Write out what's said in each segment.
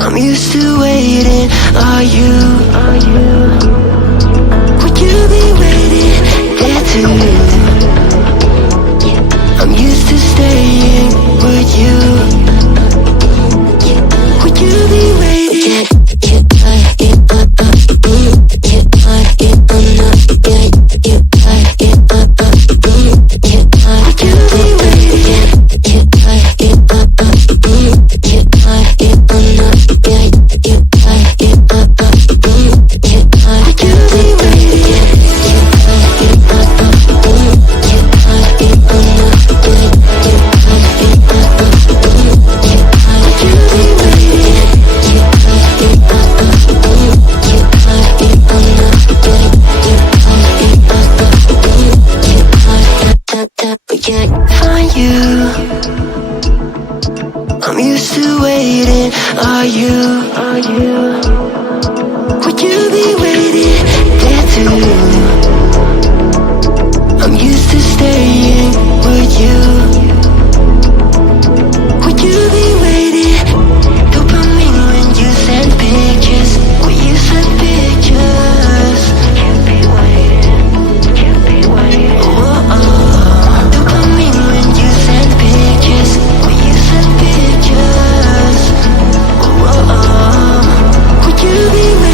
I'm used to waiting. Are you? Would you be waiting there too? I'm used to staying. Would you? Would you be waiting? Find you. I'm used to waiting. Are you? Would you be waiting there too? I'm used to staying. Would you? Would you be waiting? Dopamine when you send pictures. When you send pictures. Can't be waiting. Oh, dopamine when you send pictures. When you send pictures. Oh, would you be waiting?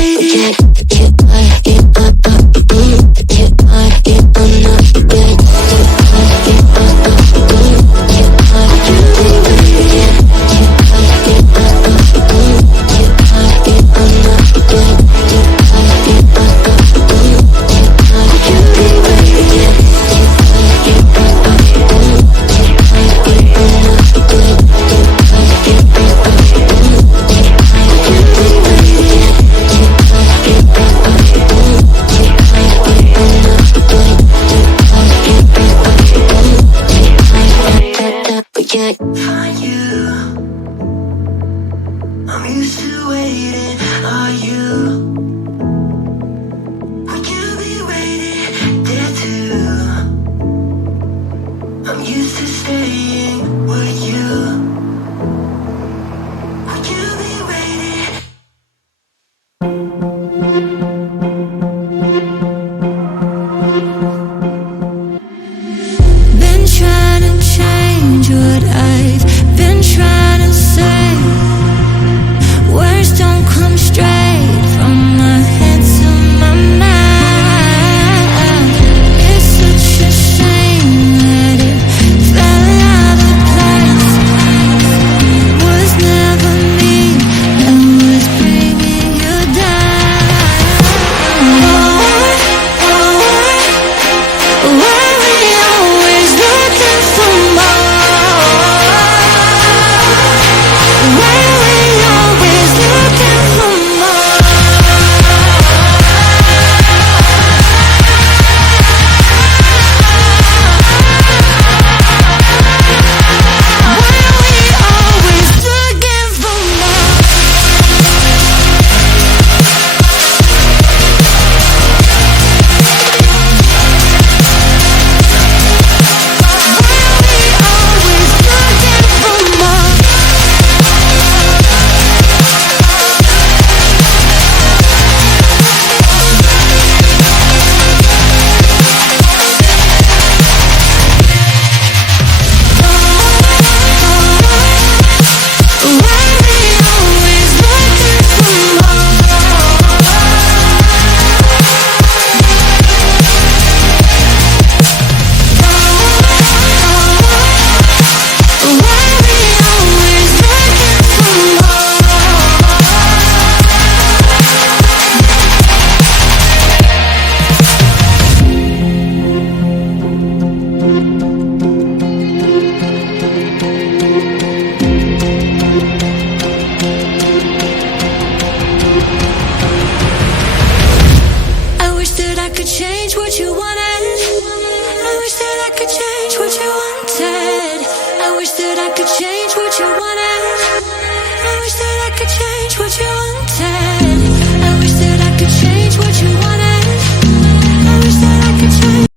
what you wanted. I wish that I could change what you wanted.